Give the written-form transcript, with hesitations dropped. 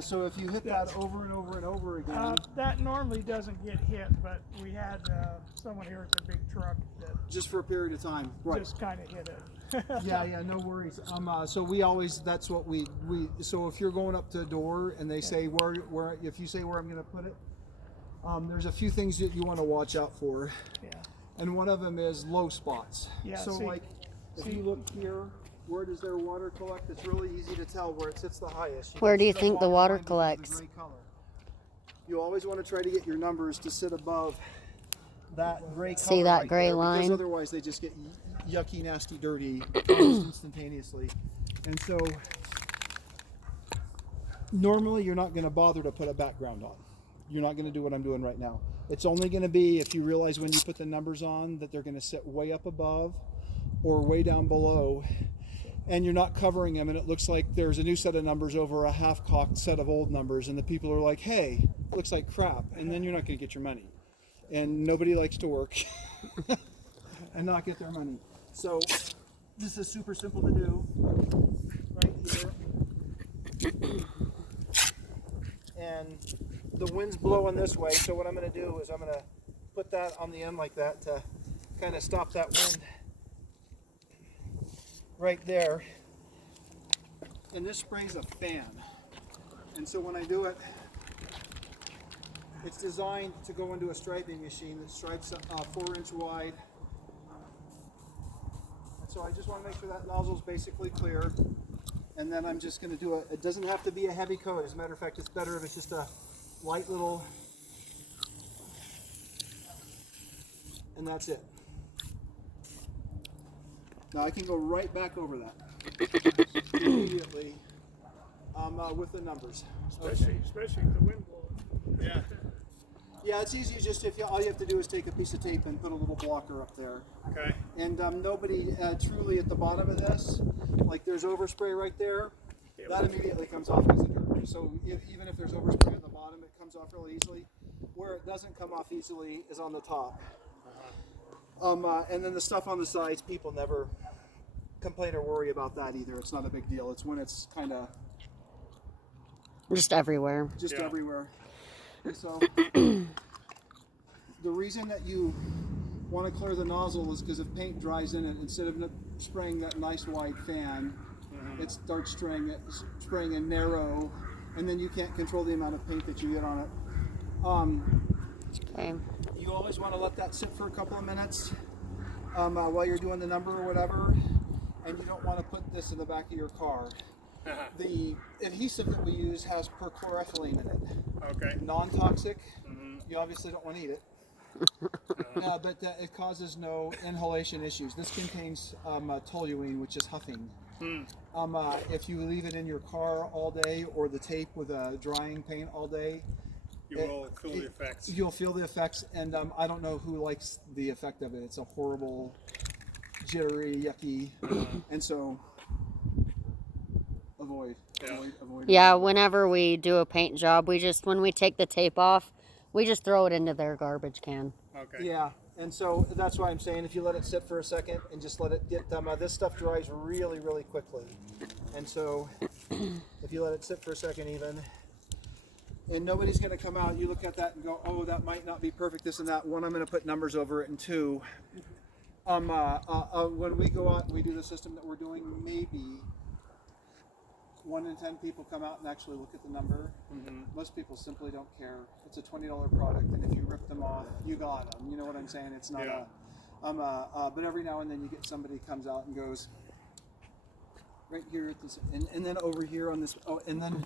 So if you hit that over and over and over again, that normally doesn't get hit, but we had someone here at the big truck that just for a period of time, right? just kind of hit it. Yeah, no worries. So we always, that's what we. So if you're going up to a door and they say where, if you say where I'm going to put it, there's a few things that you want to watch out for. Yeah. And one of them is low spots. Yeah, So like, if you look here, where does their water collect? It's really easy to tell where it sits the highest. Where do you see think the water line because of the collects? gray color. You always want to try to get your numbers to sit above that gray color. See that right gray there, line? Because otherwise they just get yucky, nasty, dirty almost instantaneously. And so normally you're not going to bother to put a background on. You're not going to do what I'm doing right now. It's only going to be if you realize when you put the numbers on that they're going to sit way up above or way down below, and you're not covering them, and it looks like there's a new set of numbers over a half-cocked set of old numbers, and the people are like, hey, it looks like crap, and then you're not going to get your money. And nobody likes to work and not get their money. So this is super simple to do right here. And the wind's blowing this way, so what I'm going to do is I'm going to put that on the end like that to kind of stop that wind right there. And this sprays a fan. And so when I do it, it's designed to go into a striping machine that stripes 4-inch wide. And so I just want to make sure that nozzle is basically clear. And then I'm just going to do it doesn't have to be a heavy coat. As a matter of fact, it's better if it's just a light little, and that's it. Now I can go right back over that immediately with the numbers. especially if the wind blows. Yeah. Yeah, it's easy. Just all you have to do is take a piece of tape and put a little blocker up there. Okay. And nobody truly at the bottom of this, like there's overspray right there, that immediately comes off as a dirt. So even if there's overspray on the bottom, it comes off really easily. Where it doesn't come off easily is on the top. And then the stuff on the sides, people never complain or worry about that either. It's not a big deal. It's when it's kind of Just everywhere. just everywhere. And so the reason that you want to clear the nozzle is because if paint dries in it, instead of spraying that nice wide fan, it starts spraying a narrow, and then you can't control the amount of paint that you get on it. Okay. You always want to let that sit for a couple of minutes while you're doing the number or whatever, and you don't want to put this in the back of your car. The adhesive that we use has perchloroethylene in it. Okay. Non-toxic. You obviously don't want to eat it. But it causes no inhalation issues. This contains toluene, which is huffing. If you leave it in your car all day, or the tape with a drying paint all day, You will feel the effects. You'll feel the effects, and I don't know who likes the effect of it. It's a horrible, jittery, yucky, and so avoid. Yeah, whenever we do a paint job, when we take the tape off, we just throw it into their garbage can. Okay. Yeah, and so that's why I'm saying if you let it sit for a second and just let it get this stuff dries really, really quickly. And so if you let it sit for a second even, and nobody's going to come out, you look at that and go, oh, that might not be perfect, this and that. One, I'm going to put numbers over it, and two, when we go out and we do the system that we're doing, maybe 1 in 10 people come out and actually look at the number. Most people simply don't care. It's a $20 product, and if you rip them off, you got them. You know what I'm saying? It's not but every now and then you get somebody comes out and goes, right here at this, and then over here on this, and then